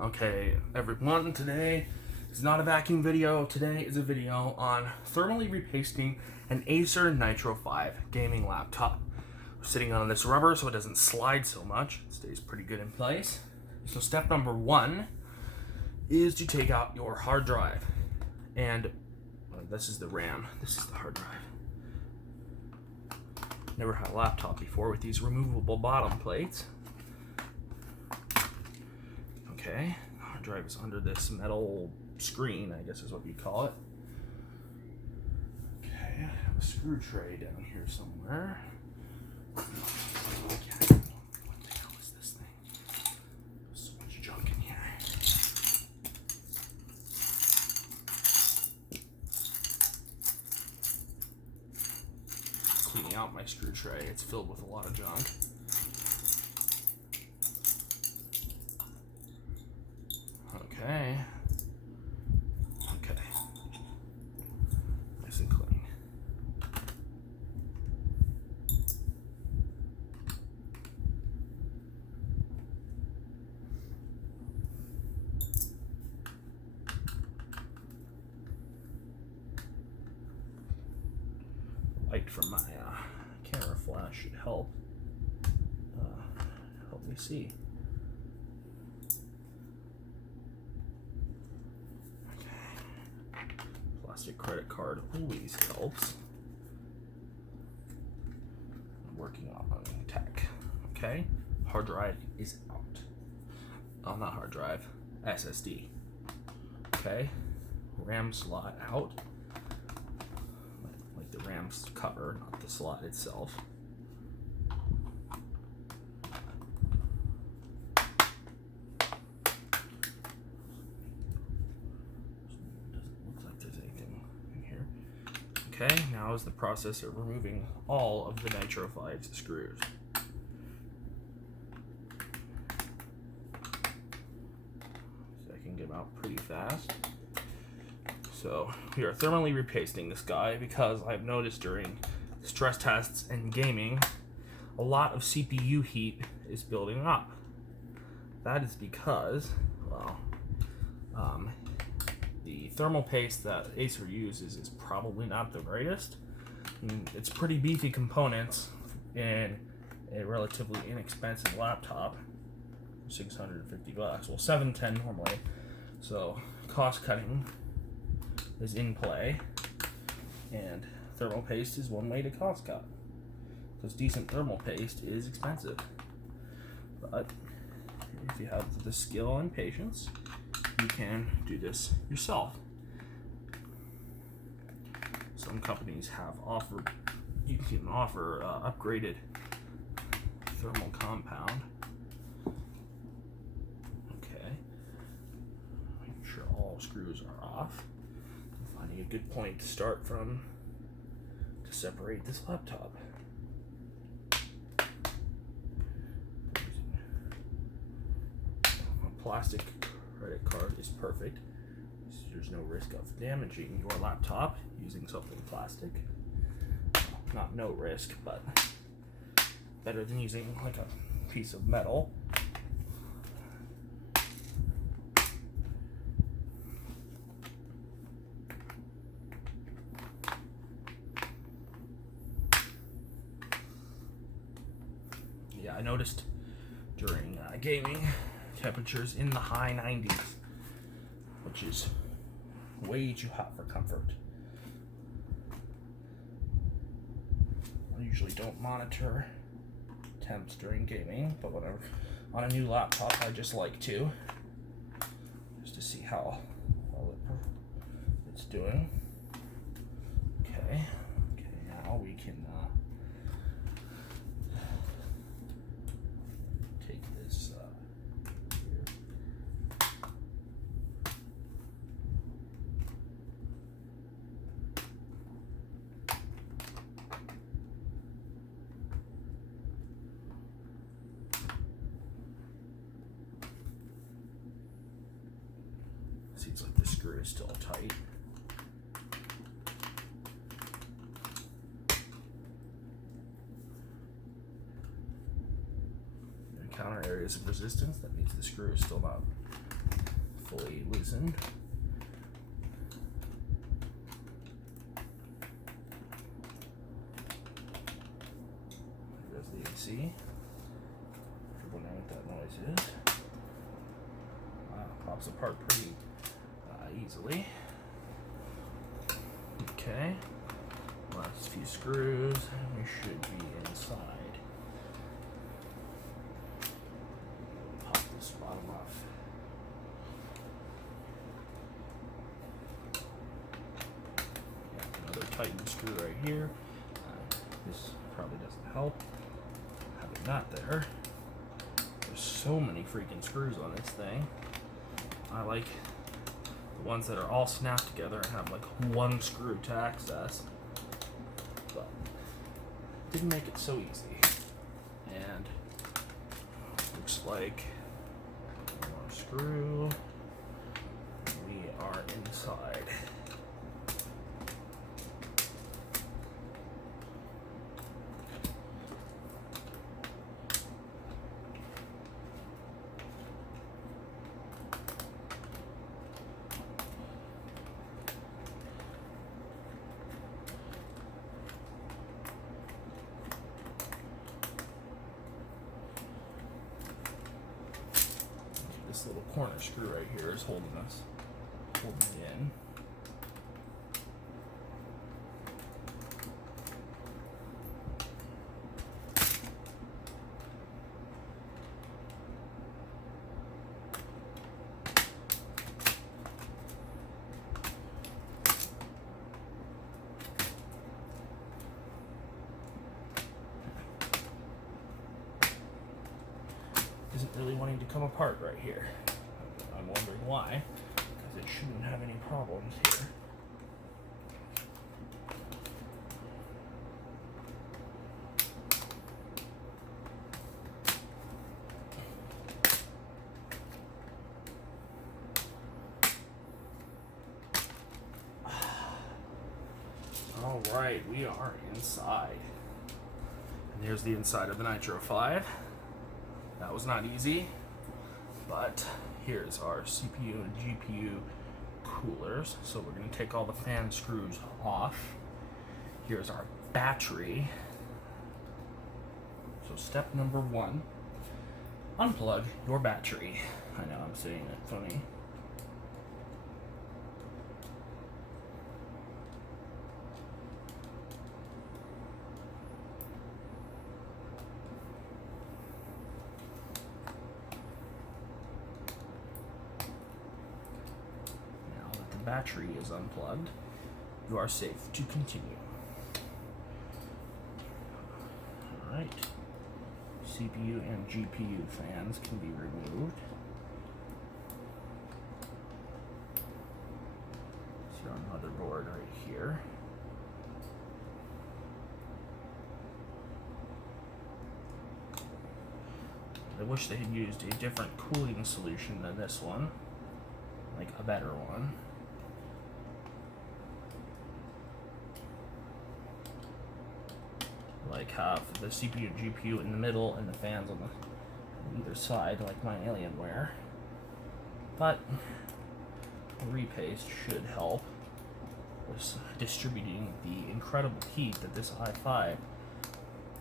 Okay, everyone, today is not a vacuum video. Today is a video on thermally repasting an Acer Nitro 5 gaming laptop. We're sitting on this rubber so it doesn't slide so much. It stays pretty good in place. So step number one is to take out your hard drive. And this is the RAM. This is the hard drive. Never had a laptop before with these removable bottom plates. Okay, the hard drive is under this metal screen, I guess is what you call it. Okay, I have a screw tray down here somewhere. Okay. What the hell is this thing? There's so much junk in here. Cleaning out my screw tray, it's filled with a lot of junk. Okay. Nice and clean. Light from my camera flash should help me see. Plastic credit card always helps. I'm working on tech. Okay, hard drive is out. Oh, not hard drive, SSD. Okay, RAM slot out. Like the RAM's cover, not the slot itself. Okay, now is the process of removing all of the Nitro 5's screws. So I can get them out pretty fast. So we are thermally repasting this guy because I've noticed during stress tests and gaming, a lot of CPU heat is building up. That is because, well, the thermal paste that Acer uses is probably not the greatest. It's pretty beefy components in a relatively inexpensive laptop, $650. Well, $710 normally. So cost cutting is in play, and thermal paste is one way to cost cut, because decent thermal paste is expensive. But if you have the skill and patience, you can do this yourself. Some companies have you can offer upgraded thermal compound. Okay, making sure all screws are off. Finding a good point to start from to separate this laptop. A plastic credit card is perfect. There's no risk of damaging your laptop using something plastic. Not no risk, but better than using like a piece of metal. Yeah, I noticed during gaming, temperatures in the high 90s, which is way too hot for comfort. I usually don't monitor temps during gaming, but when I'm on a new laptop, I just like to, just to see how well it's doing. Okay, now we can take this here. Seems like the screw is still tight. Encounter areas of resistance, that means the screw is still not fully loosened. There's the AC. If you're wondering what that noise is. Wow, pops apart pretty easily. Okay, last few screws, we should be inside. Pop this bottom off. Yeah, another Titan screw right here. This probably doesn't help. Have it not there. There's so many freaking screws on this thing. I like the ones that are all snapped together and have like one screw to access. But didn't make it so easy. And looks like one more screw. We are inside. This little corner screw right here is holding it in. Isn't really wanting to come apart right here. I'm wondering why, because it shouldn't have any problems here. All right, we are inside. And here's the inside of the Nitro 5. That was not easy, but here's our CPU and GPU coolers. So we're going to take all the fan screws off. Here's our battery. So step number 1, unplug your battery. I know I'm saying it funny. Battery is unplugged, you are safe to continue. Alright, CPU and GPU fans can be removed. See our motherboard right here. I wish they had used a different cooling solution than this one, like a better one. Like have the CPU and GPU in the middle and the fans on either side, like my Alienware. But repaste should help with distributing the incredible heat that this i5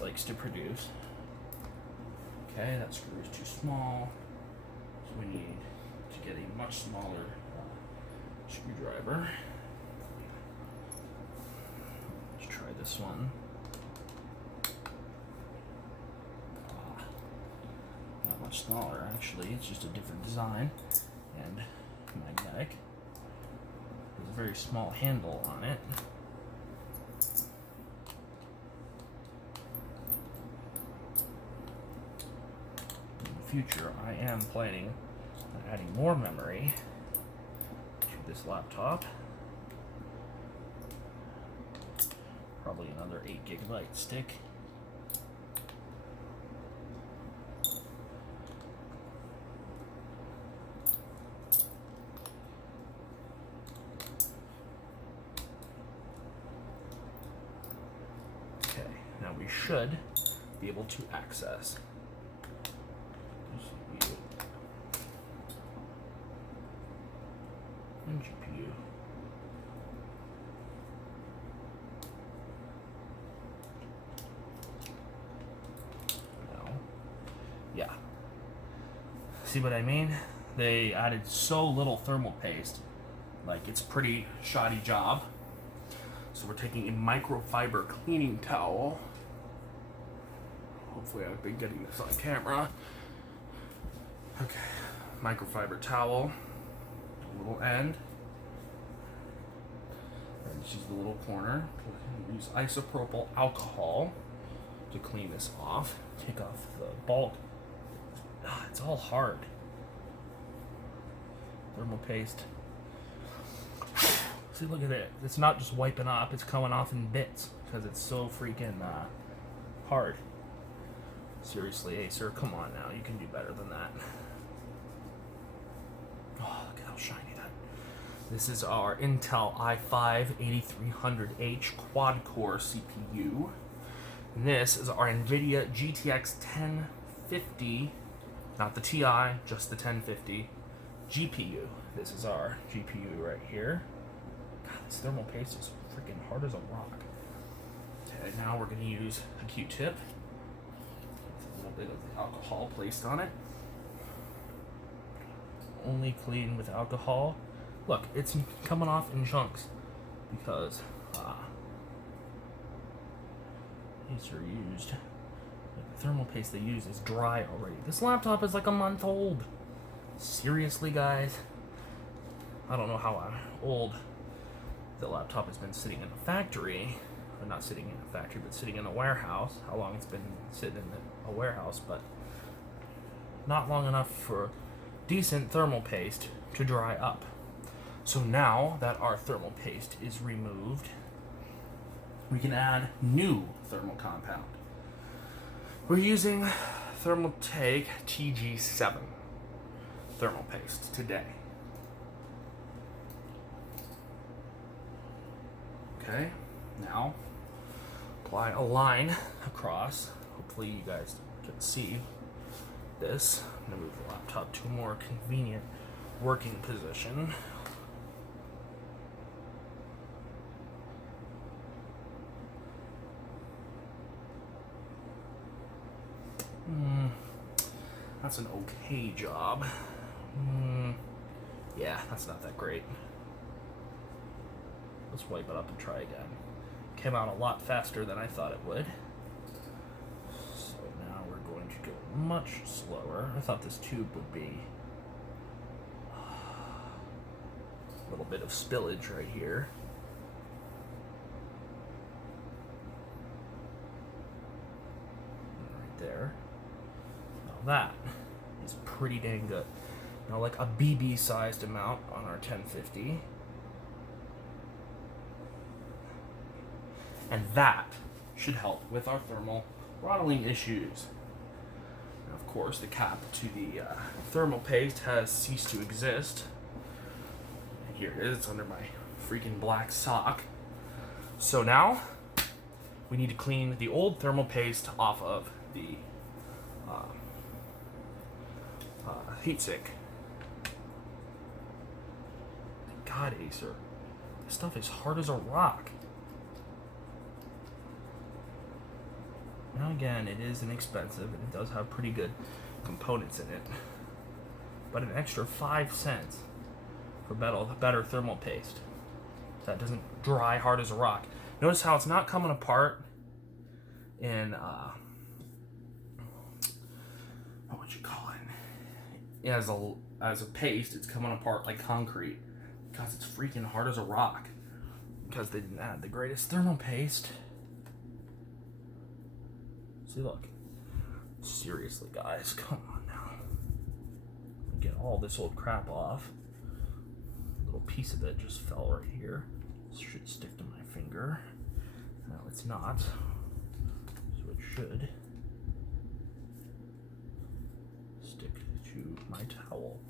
likes to produce. Okay, that screw is too small, so we need to get a much smaller screwdriver. Let's try this one. Not much smaller, actually. It's just a different design and magnetic. There's a very small handle on it. Future, I am planning on adding more memory to this laptop. Probably another 8GB stick. Okay, now we should be able to access See what I mean? They added so little thermal paste. Like, it's a pretty shoddy job. So we're taking a microfiber cleaning towel. Hopefully I've been getting this on camera. Okay, microfiber towel, little end. And just use the little corner. Use isopropyl alcohol to clean this off. Take off the bulk. It's all hard. Thermal paste. See, look at it. It's not just wiping off, it's coming off in bits because it's so freaking hard. Seriously, Acer, come on now. You can do better than that. Oh, look at how shiny that. This is our Intel i5-8300H quad-core CPU. And this is our NVIDIA GTX 1050, not the TI, just the 1050 GPU. This is our GPU right here. God, this thermal paste is freaking hard as a rock. Okay, now we're going to use a Q-tip. A little bit of the alcohol placed on it. Only clean with alcohol. Look, it's coming off in chunks because Acer used, the thermal paste they use is dry already. This laptop is like a month old. Seriously, guys? I don't know how old the laptop has been sitting in a factory. Or not sitting in a factory, but sitting in a warehouse. How long it's been sitting in a warehouse, but not long enough for decent thermal paste to dry up. So now that our thermal paste is removed, we can add new thermal compound. We're using Thermaltake TG7 thermal paste today. Okay, now apply a line across. Hopefully you guys can see this. I'm going to move the laptop to a more convenient working position. That's an okay job. Yeah, that's not that great. Let's wipe it up and try again. Came out a lot faster than I thought it would. So now we're going to go much slower. I thought this tube would be a little bit of spillage right here. Right there. Now that is pretty dang good. Now like a BB sized amount on our 1050. And that should help with our thermal throttling issues. And of course, the cap to the thermal paste has ceased to exist. And here it is, it's under my freaking black sock. So now, we need to clean the old thermal paste off of the heatsink. God, Acer, this stuff is hard as a rock. Now again, it is inexpensive and it does have pretty good components in it. But an extra 5 cents for better thermal paste that doesn't dry hard as a rock. Notice how it's not coming apart in what would you call it? As a paste, it's coming apart like concrete because it's freaking hard as a rock because they didn't add the greatest thermal paste. See, look. Seriously, guys, come on now. Get all this old crap off. A little piece of it just fell right here. This should stick to my finger. No, it's not. So it should stick to my towel.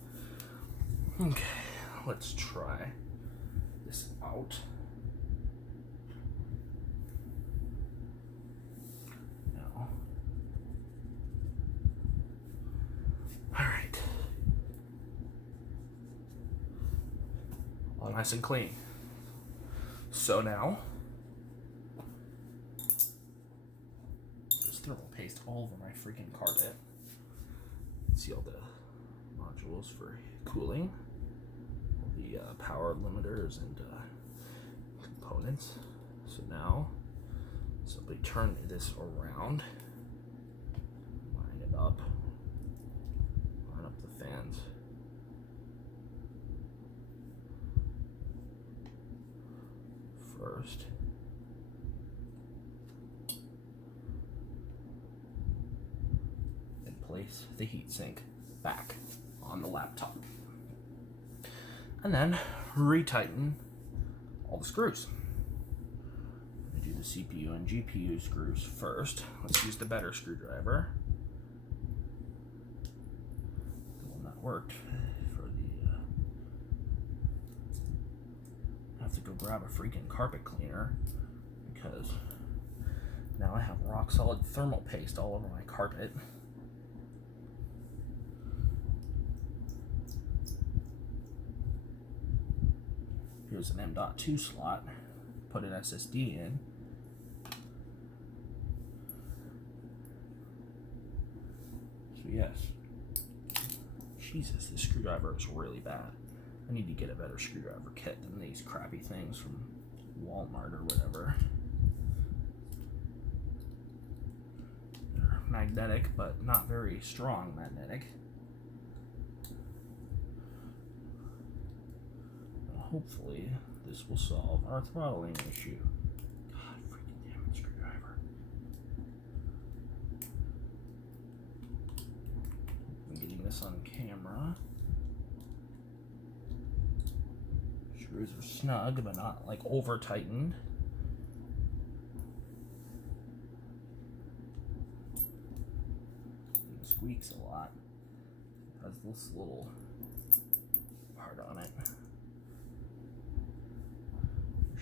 Okay, let's try this out. All nice and clean. So now, just thermal paste all over my freaking carpet. See all the modules for cooling, the power limiters and components. So now simply turn this around, line it up, line up the fans. First. And place the heatsink back on the laptop. And then retighten all the screws. I'm gonna do the CPU and GPU screws first. Let's use the better screwdriver. The one that worked for the I have to go grab a freaking carpet cleaner because now I have rock solid thermal paste all over my carpet. Here's an M.2 slot. Put an SSD in. So yes. Jesus, this screwdriver is really bad. I need to get a better screwdriver kit than these crappy things from Walmart or whatever. They're magnetic, but not very strong magnetic. Hopefully, this will solve our throttling issue. God, freaking damn it, screwdriver. I'm getting this on camera. Screws are snug, but not like over tightened. It squeaks a lot. It has this little part on it.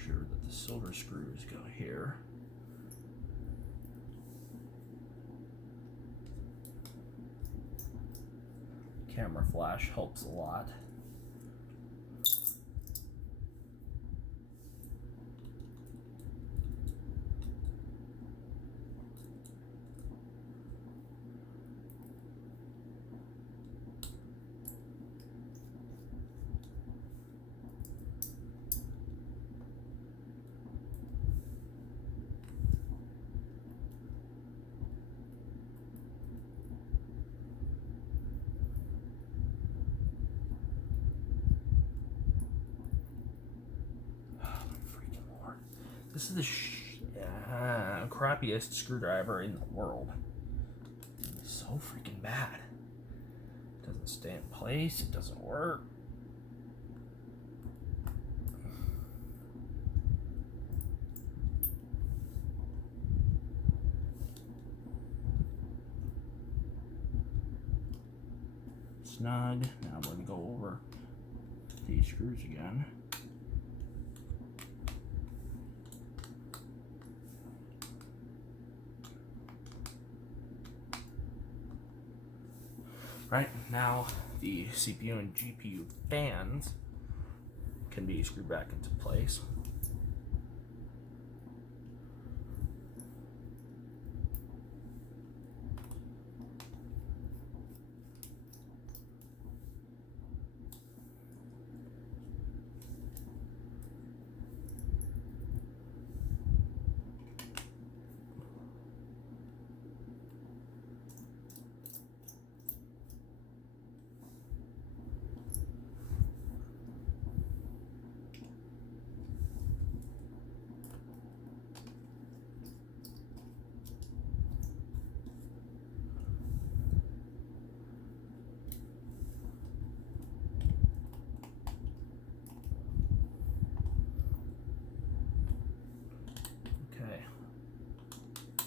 Sure that the silver screws go here. Camera flash helps a lot. This is the crappiest screwdriver in the world. It's so freaking bad. It doesn't stay in place. It doesn't work. Snug. Now I'm going to go over these screws again. Right, now the CPU and GPU fans can be screwed back into place.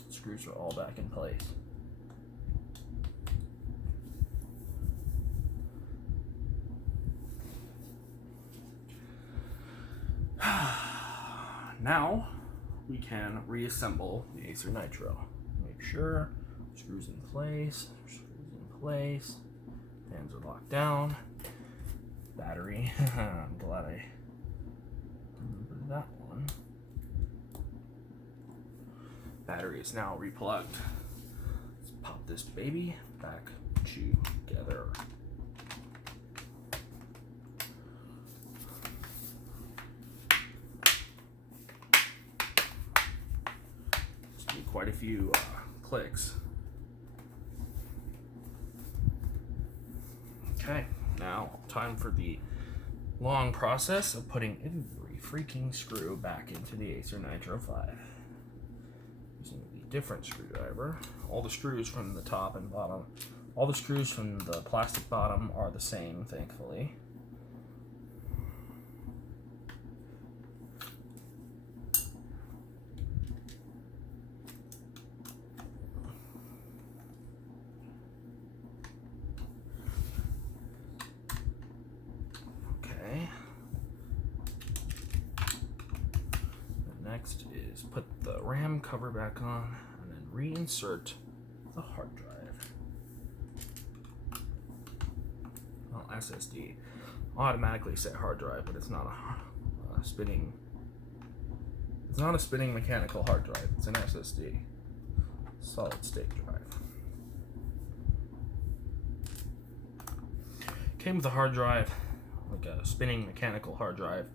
Screws are all back in place. Now we can reassemble the Acer Nitro. Make sure screws in place, fans are locked down, battery. I'm glad I remembered that one. Battery is now replugged. Let's pop this baby back together. few clicks. Okay, now time for the long process of putting every freaking screw back into the Acer Nitro 5. Using the different screwdriver. All the screws from the top and bottom, all the screws from the plastic bottom are the same, thankfully. Next is put the RAM cover back on and then reinsert the hard drive. Well, SSD. Automatically set hard drive, but it's not a spinning. It's not a spinning mechanical hard drive. It's an SSD, solid state drive. Came with a hard drive, like a spinning mechanical hard drive.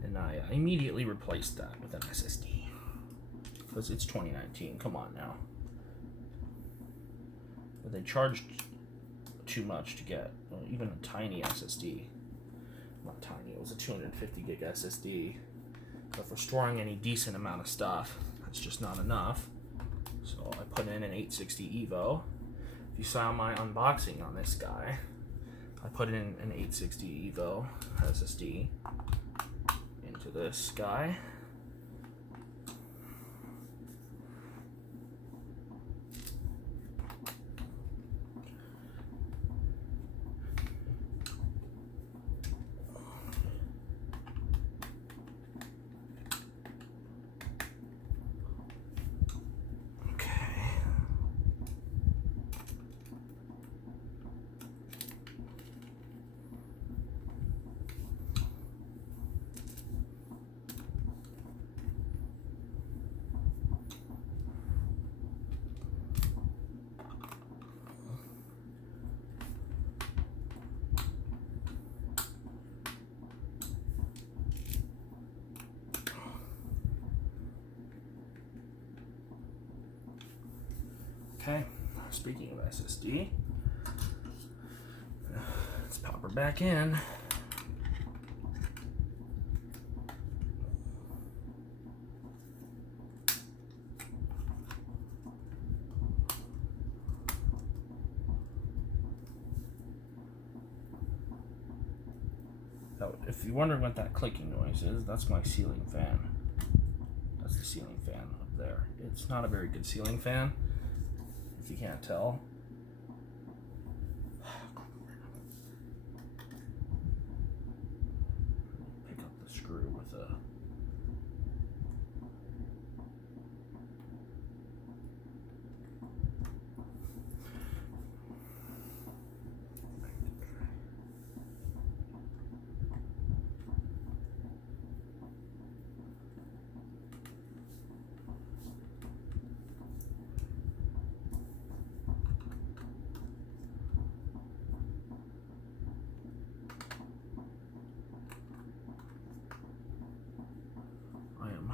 And I immediately replaced that with an SSD. Because it's 2019, come on now. But they charged too much to get even a tiny SSD. Not tiny, it was a 250 gig SSD. But for storing any decent amount of stuff, that's just not enough. So I put in an 860 EVO. If you saw my unboxing on this guy, I put in an 860 EVO SSD. To this guy. Okay, speaking of SSD, let's pop her back in. Now, if you're wondering what that clicking noise is, that's my ceiling fan. That's the ceiling fan up there. It's not a very good ceiling fan, if you can't tell. Pick up the screw with a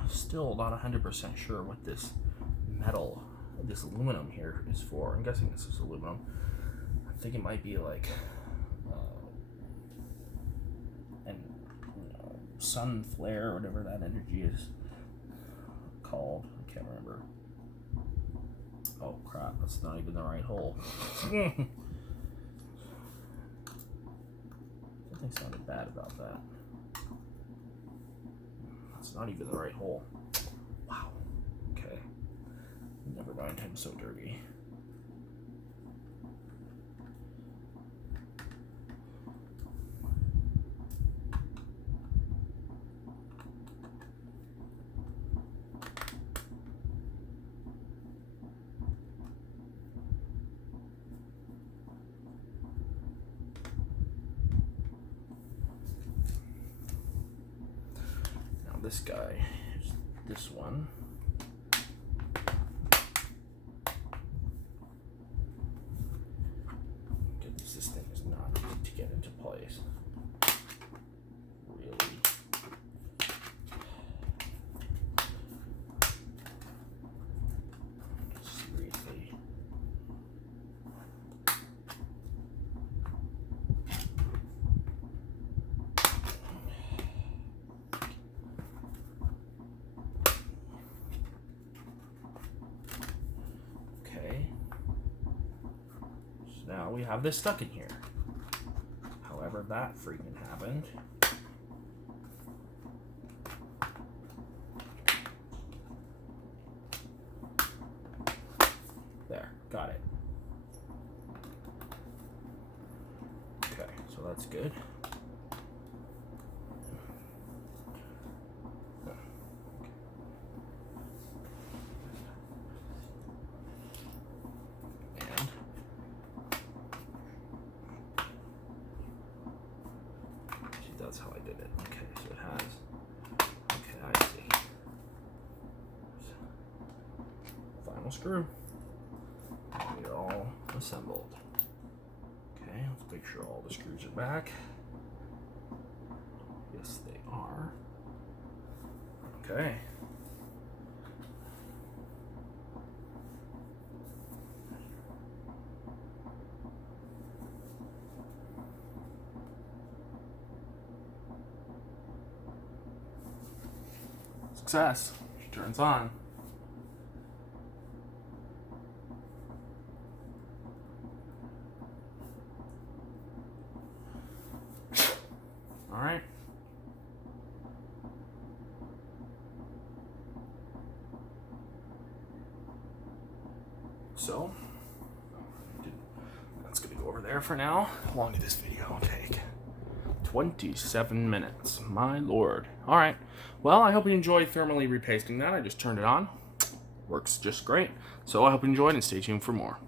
still not 100% sure what this metal, this aluminum here is for. I'm guessing this is aluminum. I think it might be like sun flare or whatever that energy is called. I can't remember. Oh crap, that's not even the right hole. Something sounded bad about that. It's not even the right hole. Wow. Okay. Never mind, I'm so dirty. This guy is this one. Goodness, this thing is not easy to get into place. Really. we have this stuck in here. However that freaking happened. There, got it. Okay, so that's good. That's how I did it. Okay, so it has. Okay, I see. Final screw. They're all assembled. Okay, let's make sure all the screws are back. Yes, they are. Okay. Success. She turns on. All right. So that's gonna go over there for now. How long did this video take? 27 minutes, my lord. All right, well, I hope you enjoyed thermally repasting that. I just turned it on. Works just great. So I hope you enjoyed and stay tuned for more.